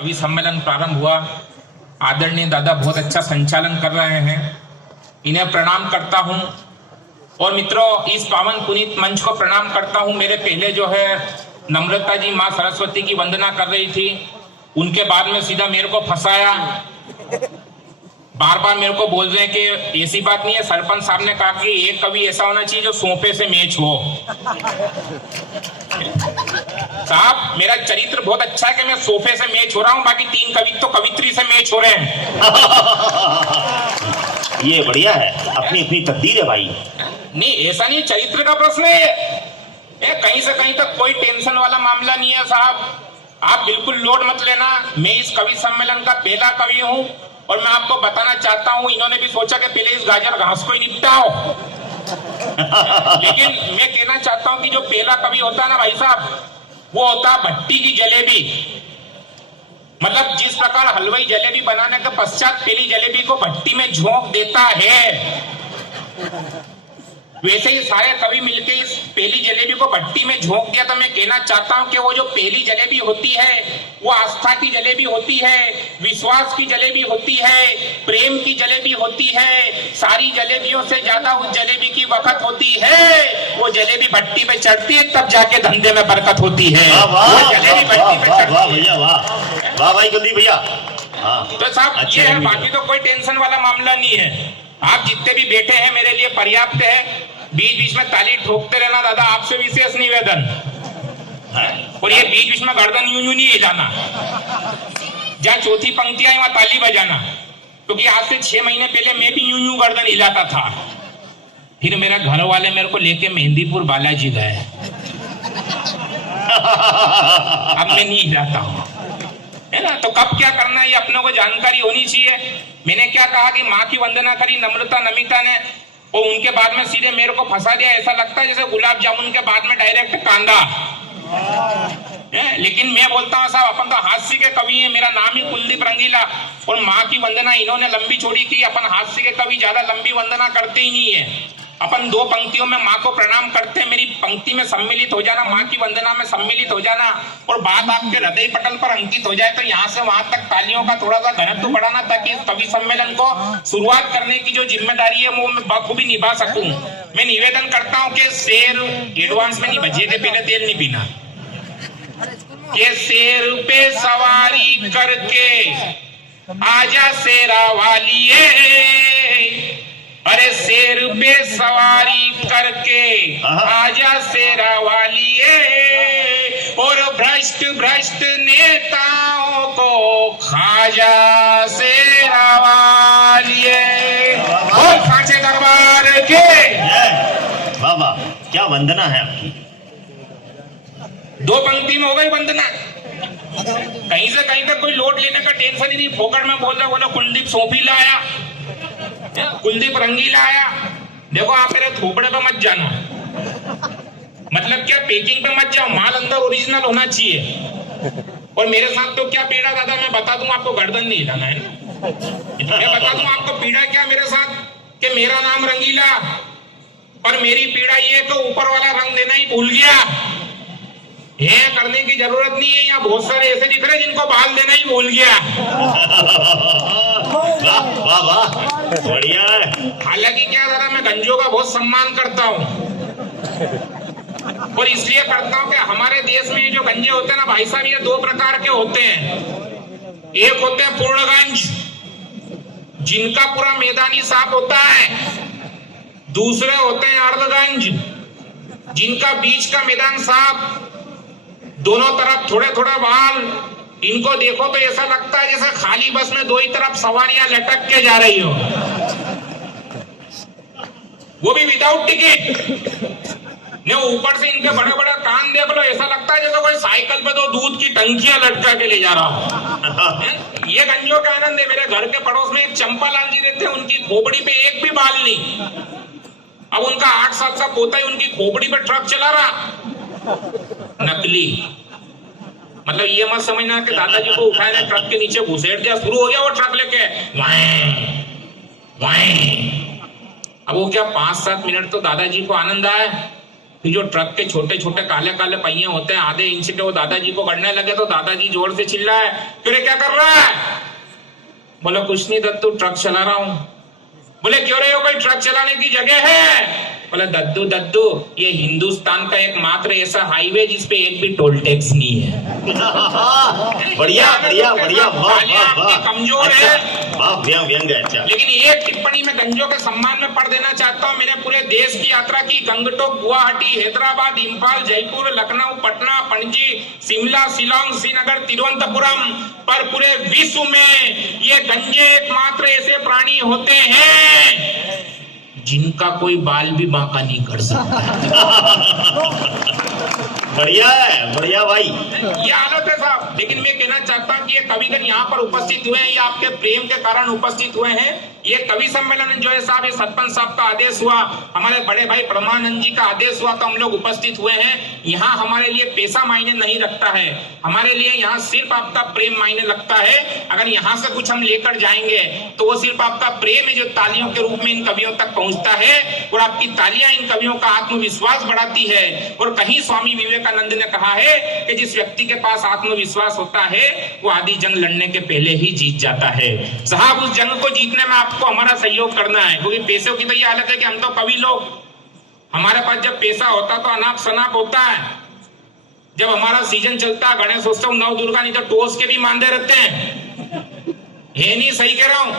कवि सम्मेलन प्रारंभ हुआ। आदरणीय दादा बहुत अच्छा संचालन कर रहे हैं, इन्हें प्रणाम करता हूं। और मित्रों, इस पावन पुनीत मंच को प्रणाम करता हूं। मेरे पहले जो है नम्रता जी माँ सरस्वती की वंदना कर रही थी, उनके बाद में सीधा मेरे को फंसाया। बार बार मेरे को बोल रहे हैं कि ऐसी बात नहीं है, सरपंच साहब ने कहा कि एक कवि ऐसा होना चाहिए जो सोफे से मैच हो। साहब, मेरा चरित्र बहुत अच्छा है कि मैं सोफे से मैच हो रहा हूं, बाकी तीन कवि तो कवित्री से मैच हो रहे हैं। ये बढ़िया है, अपनी अपनी तकदीर है भाई। नहीं, ऐसा नहीं, चरित्र का प्रश्न है। कहीं से कहीं तक कोई टेंशन वाला मामला नहीं है साहब, आप बिल्कुल लोड मत लेना। मैं इस कवि सम्मेलन का पहला कवि हूं और मैं आपको बताना चाहता हूं, इन्होंने भी सोचा कि पहले इस गाजर घास को ही निपटाओ। लेकिन मैं कहना चाहता हूं कि जो पहला कवि होता है ना भाई साहब, वो होता है भट्टी की जलेबी। मतलब जिस प्रकार हलवाई जलेबी बनाने के पश्चात पहली जलेबी को भट्टी में झोंक देता है, वैसे ही सारे कवि मिलके इस पहली जलेबी को भट्टी में झोंक दिया। तो मैं कहना चाहता हूं कि वो जो पहली जलेबी होती है वो आस्था की जलेबी होती है, विश्वास की जलेबी होती है, प्रेम की जलेबी होती है। सारी जलेबियों से ज्यादा उस जलेबी की वक़्त होती है, वो जलेबी भट्टी पे चढ़ती है, तब जाके धंधे में बरकत होती है। वो जलेबी भट्टी पे चढ़ती है। वाह भाई कुलदीप भैया। तो साहब ये है, बाकी तो कोई टेंशन वाला मामला नहीं है। आप जितने भी बैठे हैं मेरे लिए पर्याप्त है। बीच बीच में ताली ठोकते रहना दादा, आपसे विशेष निवेदन। और ये बीच बीच में गर्दन यूं यूं नहीं हिलाना, जहाँ चौथी पंक्ति आई वहां ताली बजाना, क्योंकि आज से 6 महीने पहले मैं भी यूं यूं गर्दन हिलाता था। फिर मेरा घर वाले मेरे को लेके मेहंदीपुर बालाजी गए, अब मैं नहीं हिलाता हूँ, है ना। तो कब क्या करना है ये अपने को जानकारी होनी चाहिए। मैंने क्या कहा कि माँ की वंदना करी नम्रता नमिता ने, और उनके बाद में सीधे मेरे को फंसा दिया। ऐसा लगता है जैसे गुलाब जामुन के बाद में डायरेक्ट कांदा है। लेकिन मैं बोलता हूँ साहब, अपन तो हास्य के कवि हैं। मेरा नाम ही कुलदीप रंगीला, और माँ की वंदना इन्होंने लंबी चौड़ी की। अपन हास्य के कवि ज्यादा लंबी वंदना करते ही नहीं है। अपन 2 पंक्तियों में माँ को प्रणाम करते हैं। मेरी पंक्ति में सम्मिलित हो जाना, माँ की वंदना में सम्मिलित हो जाना, और बात आपके हृदय पटल पर अंकित हो जाए तो यहाँ से वहां तक तालियों का थोड़ा सा घनत्व बढ़ाना, ताकि इस कवि सम्मेलन को शुरुआत करने की जो जिम्मेदारी है वो मैं बखूबी निभा सकूं। मैं निवेदन करता हूँ कि शेर एडवांस में नहीं बजिए, पहले तेल नहीं पीना। के शेर पे सवारी करके आजा शेरा वालिए, अरे शेर पे सवारी करके आजा शेरा वालिए, और भ्रष्ट भ्रष्ट नेताओं को खाजा शेरा वालिए। और खांचे दरबार के बाबा, क्या वंदना है आपकी। 2 पंक्ति में हो गई वंदना। कहीं से कहीं तक कोई लोड लेने का टेंशन ही नहीं। फोकट में बोल रहा, बोला कुलदीप सोफी लाया, कुलदीप रंगीला आया। देखो, आप मेरे थोपड़े पे मत जाना, मतलब क्या पैकिंग पे मत जाओ, माल अंदर ओरिजिनल होना चाहिए। और मेरे साथ तो क्या पीड़ा दादा, मैं बता दूं आपको, गर्दन नहीं हिलाना है। मैं बता दूं आपको पीड़ा क्या मेरे साथ, कि मेरा नाम रंगीला, और मेरी पीड़ा ये कि ऊपर वाला रंग देना ही भूल गया है। करने की जरूरत नहीं है। यहाँ बहुत सारे ऐसे दिख रहे हैं जिनको बाल देना ही भूल गया। वाह वाह, बढ़िया है। हालांकि क्या जरा, मैं गंजों का बहुत सम्मान करता हूँ, और इसलिए करता हूँ कि हमारे देश में जो गंजे होते हैं ना भाई साहब, ये 2 प्रकार के होते हैं। एक होते हैं पूर्णगंज, जिनका पूरा मैदानी साफ होता है। दूसरे होते हैं अर्धगंज, जिनका बीच का मैदान साफ, दोनों तरफ थोड़े थोड़े बाल। इनको देखो तो ऐसा लगता है जैसे खाली बस में 2 ही तरफ सवारियां लटक के जा रही हो, वो भी विदाउट टिकट। ने ऊपर से इनके बड़े बड़े कान देख लो, ऐसा लगता है जैसे कोई साइकिल पे 2 दूध की टंकियां लटका के ले जा रहा हो। ये गंजों का आनंद है। मेरे घर के पड़ोस में एक चंपालाल जी रहते हैं, उनकी खोपड़ी पे एक भी बाल नहीं। अब उनका 8 साल का पोता ही उनकी खोपड़ी पे ट्रक चला रहा, नकली। मतलब ये मत समझना कि दादाजी को उठाया ने ट्रक के नीचे घुसेड़ दिया, शुरू हो गया वो ट्रक लेके वाएं। अब वो क्या 5-7 मिनट तो दादाजी को आनंद आया, कि जो ट्रक के छोटे छोटे काले काले पहिए होते हैं, आधे इंच के, वो दादाजी को गड़ने लगे तो दादाजी जोर से चिल्लाए, क्यों क्या कर रहा है? बोला कुछ नहीं दत्तू, ट्रक चला रहा हूं। बोले क्यों रे, हो कोई ट्रक चलाने की जगह है? बोला दद्दू दद्दू, ये हिंदुस्तान का एकमात्र ऐसा हाईवे जिसपे एक भी टोल टैक्स नहीं है। बढ़िया बढ़िया बढ़िया, आपकी कमजोर है, व्यंग है। अच्छा, लेकिन एक टिप्पणी में गंजों के सम्मान में पढ़ देना चाहता हूँ। मैंने पूरे देश की यात्रा की, गंगटोक, गुवाहाटी, हैदराबाद, इंफाल, जयपुर, लखनऊ, पटना, पणजी, शिमला, शिलोंग, श्रीनगर, तिरुवनंतपुरम, पर पूरे विश्व में ये गंजे एकमात्र ऐसे प्राणी होते हैं जिनका कोई बाल भी बांका नहीं कर सकता। बढ़िया है, बढ़िया भाई, ये हालत है साहब। लेकिन मैं कहना चाहता हूँ कि ये कविगण यहाँ पर उपस्थित हुए हैं, ये आपके प्रेम के कारण उपस्थित हुए हैं। ये कवि सम्मेलन जो है साहब, ये सरपंच साहब का आदेश हुआ, हमारे बड़े भाई परमानंद जी का आदेश हुआ तो हम लोग उपस्थित हुए हैं। यहाँ हमारे लिए पैसा मायने नहीं रखता है, हमारे लिए यहाँ सिर्फ आपका प्रेम मायने लगता है। अगर यहाँ से कुछ हम लेकर जाएंगे तो वो सिर्फ आपका प्रेम है जो तालियों के रूप में इन कवियों तक पहुंचता है, और आपकी तालियां इन कवियों का आत्मविश्वास बढ़ाती है। और कहीं स्वामी विवेकानंद ने कहा है कि जिस व्यक्ति के पास आत्मविश्वास होता है वो आधी जंग लड़ने के पहले ही जीत जाता है। साहब उस जंग को जीतने में आपको हमारा सहयोग करना है, क्योंकि पैसों की तो ये हालत है कि हम तो कवि लोग, हमारे पास जब पैसा होता तो अनाप शनाप होता है। जब हमारा सीजन चलता है, गणेश उत्सव, नव दुर्गा, नहीं तो टोस के भी मानते रहते हैं। ये नहीं सही कह रहा हूं,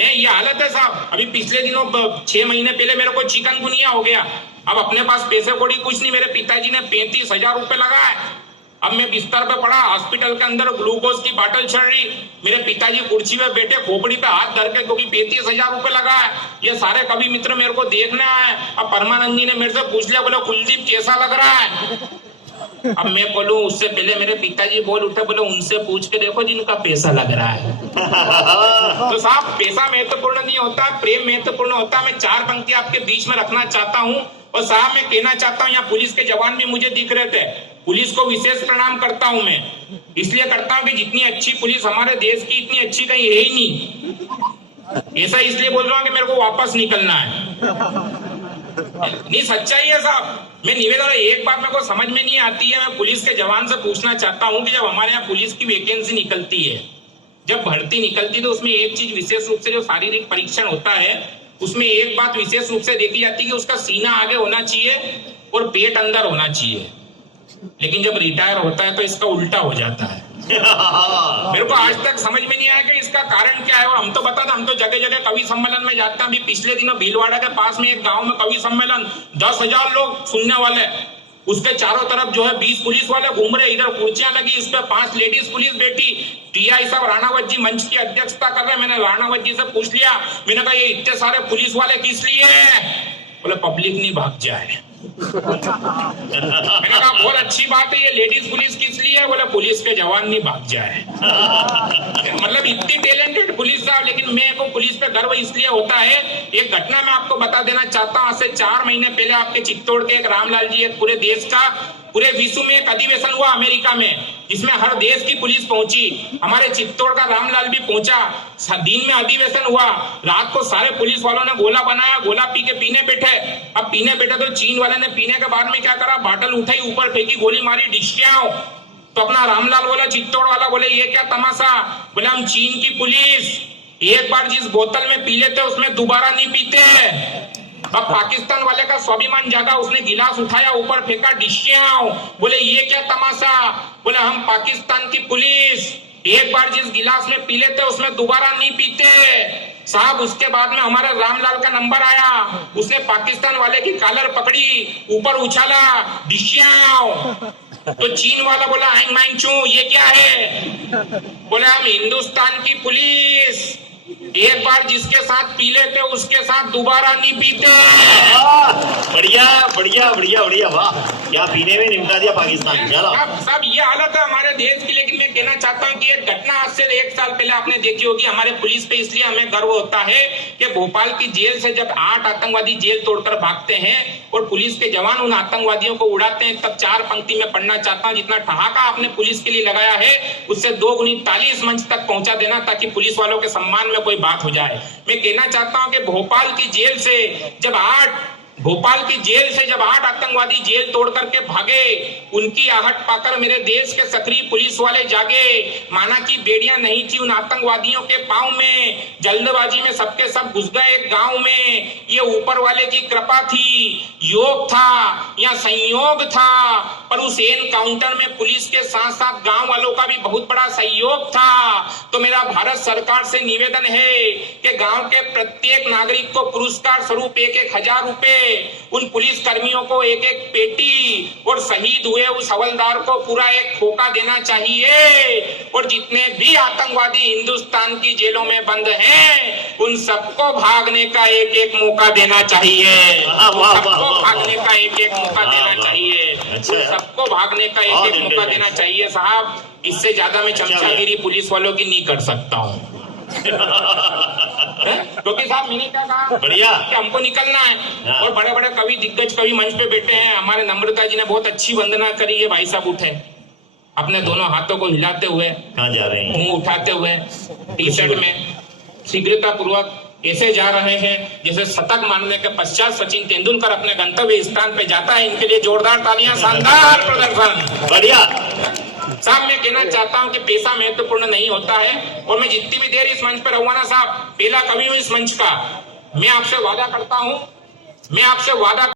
ये हालत है साहब। अभी पिछले दिनों 6 महीने पहले मेरे को चिकनगुनिया हो गया। अब अपने पास पैसे कोड़ी कुछ नहीं, मेरे पिताजी ने 35,000 रुपए लगाए। अब मैं बिस्तर पे पड़ा, हॉस्पिटल के अंदर ग्लूकोज की बाटल चढ़ रही, मेरे पिताजी कुर्सी पे बैठे, खोपड़ी पे हाथ धर के, क्योंकि 35,000 रुपए लगा है। ये सारे कवि मित्र मेरे को देखने आए। अब परमानंद जी ने मेरे से पूछ लिया, बोले कुलदीप कैसा लग रहा है? अब मैं बोलूं, उससे पहले मेरे पिताजी बोल उठे, बोले उनसे पूछ के देखो जिनका पैसा लग रहा है। तो साहब पैसा महत्वपूर्ण नहीं होता, प्रेम महत्वपूर्ण होता है। मैं 4 पंक्ति आपके बीच में रखना चाहता हूँ। और साहब मैं कहना चाहता हूँ, यहाँ पुलिस के जवान भी मुझे दिख रहे थे, पुलिस को विशेष प्रणाम करता हूँ मैं। इसलिए करता हूँ कि जितनी अच्छी पुलिस हमारे देश की, इतनी अच्छी कहीं है ही नहीं। ऐसा इसलिए बोल रहा हूँ कि मेरे को वापस निकलना है। नहीं सच्चाई है साहब। मैं निवेदन, एक बात मेरे को समझ में नहीं आती है, मैं पुलिस के जवान से पूछना चाहता हूँ कि जब हमारे यहाँ पुलिस की वैकेंसी निकलती है, जब भर्ती निकलती है, तो उसमें एक चीज विशेष रूप से जो शारीरिक परीक्षण होता है, उसमें एक बात विशेष रूप से देखी जाती है कि उसका सीना आगे होना चाहिए और पेट अंदर होना चाहिए। लेकिन जब रिटायर होता है तो इसका उल्टा हो जाता है। मेरे को आज तक समझ में नहीं आया कि इसका कारण क्या है। और हम तो बता दें, हम तो जगह जगह कवि सम्मेलन में जाते हैं। अभी पिछले दिनों भीलवाड़ा के पास में एक गांव में कवि सम्मेलन, 10,000 लोग सुनने वाले, उसके चारों तरफ जो है 20 पुलिस वाले घूम रहे, इधर कुर्सियां लगी, उस पर 5 लेडीज पुलिस बैठी। टीआई साहब राणावत जी मंच की अध्यक्षता कर रहे। मैंने राणावत जी से पूछ लिया, मैंने कहा ये इतने सारे पुलिस वाले किस लिए है? बोले पब्लिक नहीं भाग जाए। मैंने कहा बहुत अच्छी बात है, ये लेडीज पुलिस किस लिए? बोले पुलिस के जवान नहीं भाग जाए। मतलब इतनी टैलेंटेड पुलिस साहब। लेकिन मेरे को पुलिस पे गर्व इसलिए होता है, एक घटना मैं आपको बता देना चाहता हूँ। आज से 4 महीने पहले आपके चित्तौड़ के एक रामलाल जी, एक पूरे देश का, पूरे विश्व में एक अधिवेशन हुआ अमेरिका में, जिसमें हर देश की पुलिस पहुंची। हमारे चित्तौड़ का रामलाल भी पहुंचा। दिन में अधिवेशन हुआ, रात को सारे पुलिस वालों ने गोला बनाया, गोला पी के पीने बैठे। अब पीने बैठे तो चीन वाले ने पीने के बाद में क्या करा, बाटल उठाई, ऊपर फेंकी, गोली मारी, डिस्कियां। तो अपना रामलाल बोला, चित्तौड़ वाला बोले ये क्या तमाशा? बोले हम चीन की पुलिस, एक बार जिस बोतल में पी लेते उसमें दोबारा नहीं पीते। अब पाकिस्तान वाले का स्वाभिमान जागा, उसने गिलास उठाया, ऊपर फेंका, डिस्कियां। बोले ये क्या तमाशा? बोले हम पाकिस्तान की पुलिस, एक बार जिस गिलास में पी लेते उसमें दोबारा नहीं पीते। साहब उसके बाद में हमारे रामलाल का नंबर आया, उसने पाकिस्तान वाले की कॉलर पकड़ी, ऊपर उछाला, डिस्कियां। तो चीन वाला बोला आइंग माइंग चू, ये क्या है? बोले हम हिंदुस्तान की पुलिस, एक बार जिसके साथ पी लेते उसके साथ दोबारा नहीं पीते। बढ़िया बढ़िया बढ़िया बढ़िया, वाह क्या पीने में निपटा दिया पाकिस्तान। चलो सब ये हालत है हमारे देश की। लेकिन मैं कहना चाहता हूँ कि एक घटना आज से 1 साल पहले आपने देखी होगी। हमारे पुलिस पे इसलिए हमें गर्व होता है कि भोपाल की जेल से जब 8 आतंकवादी जेल तोड़कर भागते हैं और पुलिस के जवान उन आतंकवादियों को उड़ाते हैं, तब 4 पंक्ति में पढ़ना चाहता हूँ, जितना ठहाका आपने पुलिस के लिए लगाया है उससे 2 गुनी ताली इस मंच तक पहुंचा देना, ताकि पुलिस वालों के सम्मान में कोई बात हो जाए। मैं कहना चाहता हूं कि भोपाल की जेल से जब 8 भोपाल की जेल से जब 8 आतंकवादी जेल तोड़ करके भागे, उनकी आहट पाकर मेरे देश के सक्रिय पुलिस वाले जागे। माना कि बेड़ियां नहीं थी उन आतंकवादियों के पांव में, जल्दबाजी में सबके सब घुस गए एक गांव में। ये ऊपर वाले की कृपा थी, योग था या संयोग था, पर उस एनकाउंटर में पुलिस के साथ साथ गांव वालों का भी बहुत बड़ा सहयोग था। तो मेरा भारत सरकार से निवेदन है कि गांव के प्रत्येक नागरिक को पुरस्कार स्वरूप 1,000 रुपए, उन पुलिस कर्मियों को 1-1 पेटी, और शहीद हुए उस हवलदार को पूरा एक खोका देना चाहिए। और जितने भी आतंकवादी हिंदुस्तान की जेलों में बंद हैं, उन सबको भागने का 1-1 मौका देना चाहिए। सबको भागने का 1-1 मौका देना चाहिए। उन सबको भागने का 1-1 मौका देना चाहिए साहब। इससे ज्यादा मैं चमचागिरी पुलिस वालों की नहीं कर सकता हूँ। क्योंकि साहब मैंने क्या कहा, बढ़िया कि हमको निकलना है। और बड़े बड़े कवि, दिग्गज कवि मंच पे बैठे हैं। हमारे नम्रता जी ने बहुत अच्छी वंदना करी है। भाई साहब उठे अपने दोनों हाथों को हिलाते हुए, कहाँ जा रहे हैं, मुंह उठाते हुए, टी शर्ट में शीघ्रता पूर्वक ऐसे जा रहे हैं जैसे शतक मारने के पश्चात सचिन तेंदुलकर अपने गंतव्य स्थान पे जाता है। इनके लिए जोरदार तालियां, शानदार प्रदर्शन, बढ़िया। साहब मैं कहना चाहता हूं कि पैसा महत्वपूर्ण नहीं होता है। और मैं जितनी भी देर इस मंच पर रहूंगा ना साहब, पहला कवि हूं इस मंच का। मैं आपसे वादा करता हूं, मैं आपसे वादा